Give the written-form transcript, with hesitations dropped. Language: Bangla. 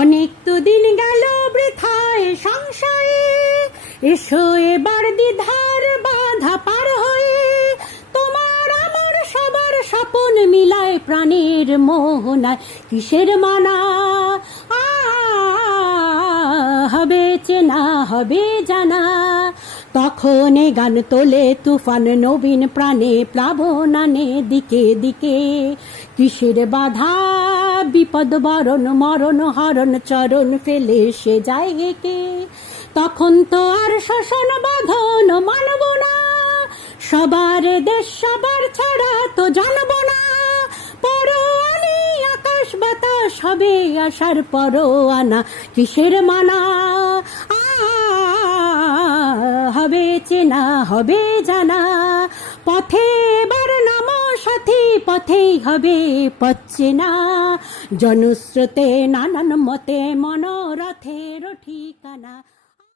অনেক তো দিন গেল বৃথায় সংশয়ে, এসো এবার দ্বিধার বাধা পার হয়ে, তোমার আমার সবার স্বপন মিলায় প্রাণের মোহনায় কিসের মানা। হবে চেনা হবে জানা, তখন এ গান তোলে তুফান নবীন প্রাণে প্লাবনানে দিকে দিকে। কিসের বাধা বিপদ বরণ মরণ হরণ চরণ ফেলে সে যায় হেঁকে। তখন তো আর শোষণ বাঁধন মানব না, সবার দেশ সবার ছাড়া তো জানব না। পরোয়ানি আকাশ বাতাস হবে আসার পরোয়ানা, কিসের মানা। হবে চেনা হবে জানা, পথে এবার নামো সাথী, পথেই হবে পথ চেনা। জনস্রোতে নানান মতে মনোরথের ঠিকানা।